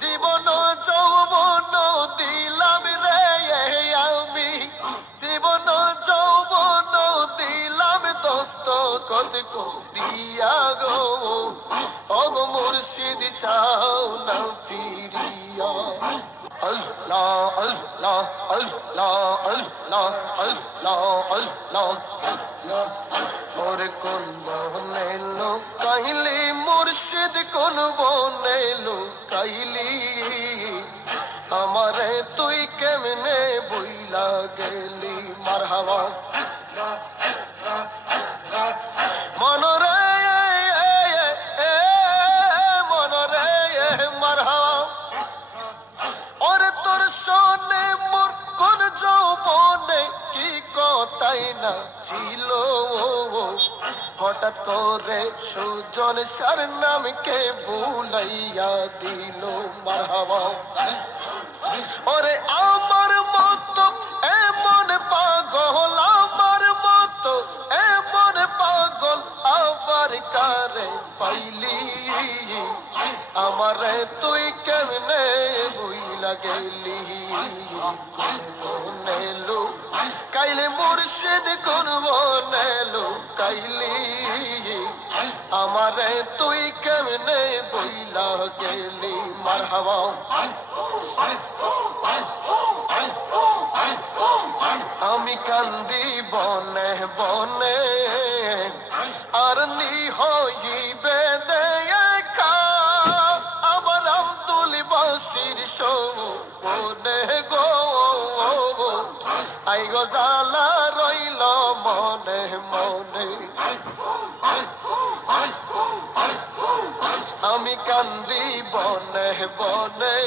জীবন যৌবন দিলাম রে আমি, জীবন যৌবন দিলাম দস্তখত করিয়া গো, ওগো মুর্শিদ চাও না ফিরিয়া। আল্লাহ আল্লাহ আল্লাহ আল্লাহ আল্লাহ আল্লাহ মোর কোন বনে লুকাইলি মুর্শিদ, কোন বনে লুকাইলি, আমারে তুই কেমনে বইলা গেলি। মারহাবা মনরে মনরে মারহাবা। ওরে তোর শোনে মোর কোন যৌবনে কি কথাই না ছিল, হঠাৎ করে সুজন সার নামকে ভুলাইয়া দিল। মারহাবা ওরে আমার মতো এমন পাগল, আমার মতো এমন পাগল আবার কারে পাইলি, আমারে তুই কেমনে বইলা গেলি। বনে লুকাইলি মুর্শিদ, কোন বনে লুকাইলি, আমারে তুই কেমনে বইলা গেলি। মারহাবা আমি কান্দি বনে বনে আর নি হইবে দেখা, আবার আমতুলি বাসির শোনে গো, আই গো জালা রইল মনে মনে। আমি কান্দি বনে বনে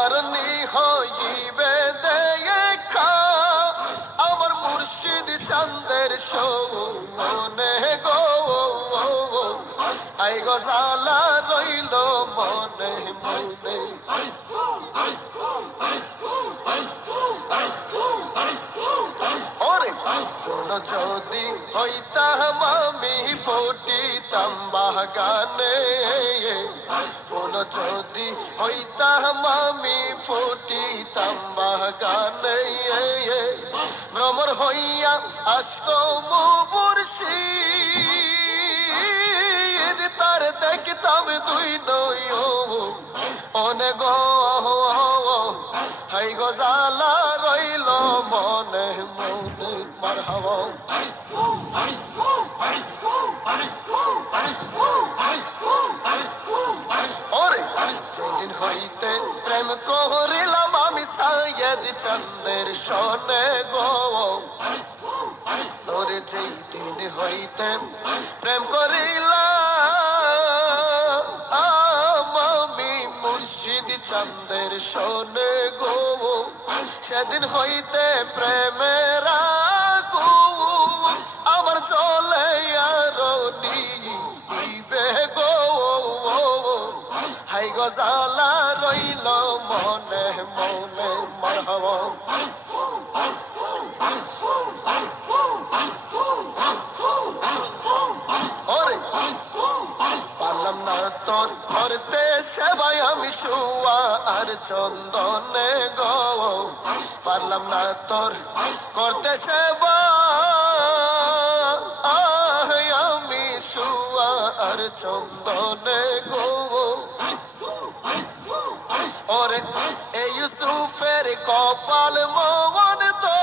আর নি হইবে দেখা, আমার মুর্শিদ চাঁদের শোনে গো, আই গো জালা রইল মনে মনে। ওরে শোন যদি হইতাম আমি ফুটিতাম বাগানে, শোন যদি হইতাম আমি ফুটিতাম বাগানে, ভ্রমর হইয়া আসতো মুর্শিদ, তার দেখতাম দুই নয়নে গো, হাই গো জালা রইল মনে মনে। মারহাবা ওরে যেদিন হইতে প্রেম করিলাম আমি সাইয়েদ চাঁদের শোনে গো, ওরে যেই দিন হইতে প্রেম করিলাম আমি মুর্শিদ চাঁদের শোনে গো, সেদিন হইতে প্রেমের আগুন আমার জ্বলে আরো নিবে গো, হাই গো জালা রইল মনে মনে। মারহাবা ওরে পারলাম না তোর করতে সেবাই আমি শুয়া আর চন্দনে গো, পারলাম না তোর করতে সেবা আমি শুয়া আর চন্দনে গো। ওরে এই ইউসুফের কপাল মন তো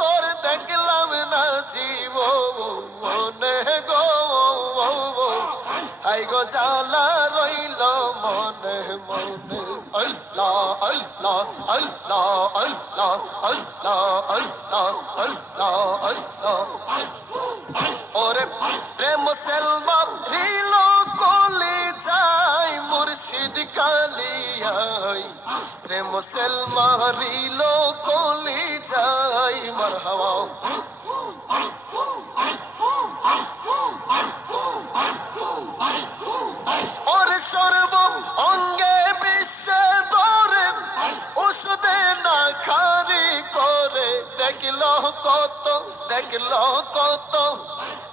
তোর দেখলাম না জীবনে গো, হাই গো জালা রইল মনে মনে। আল্লাহ আল্লাহ আল্লাহ আল্লাহ আল্লাহ আল্লাহ আল্লাহ আল্লাহ ওরে প্রেম সেলমা রিল কলি যাই মুর্শিদ কালিয়াই, প্রেম সেলমা রিল কলি যাই। মারহাবা ওরে সর্ব অঙ্গে বিশ্বে দরে ওষুধে না খারি করে, দেখল কত দেখল কত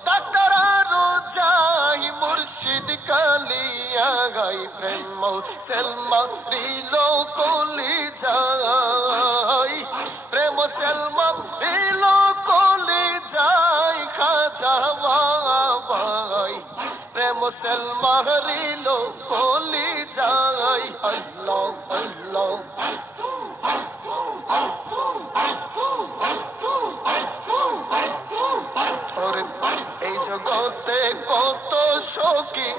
ডাক্তার আরো যাই মুর্শিদ মুর্শিদ কালিয়া গাই প্রেম সেলমা দিল কলি যাই প্রেম সেলমা দিল কলি যাই খাজা বাবাই প্রেম সেলমা দিল কলি যাই আল্লাহ আল্লাহ এই জগতে কত সখী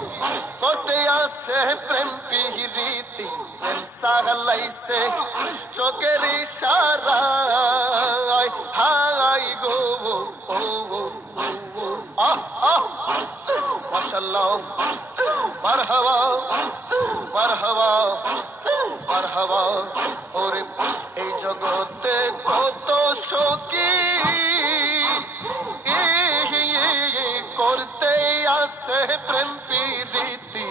করতে আসে প্রেম পিরিতি প্রেম সাগলাইছে চোখের ইশারায় হাই গো মাশাআল্লাহ মারহাবা মারহাবা মারহাবা ওরে এই জগতে কত সখী করতে আসে প্রেম প্রীতি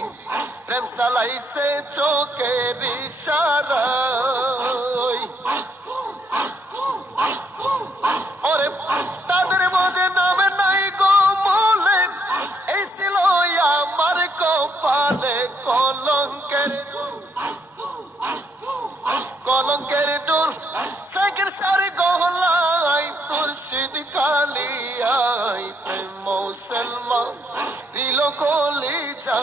প্রেম সালাইছে চোখের ইশারায় ওরে তাদের মধ্যে নামে নাই গো বলে এই ছিল আমার কপালে কলঙ্কের কলঙ্কের ডোর সাইকেল সারি গহলাই মুর্শিদ কালিয়াই প্রেম সেলমা দিল কলি যা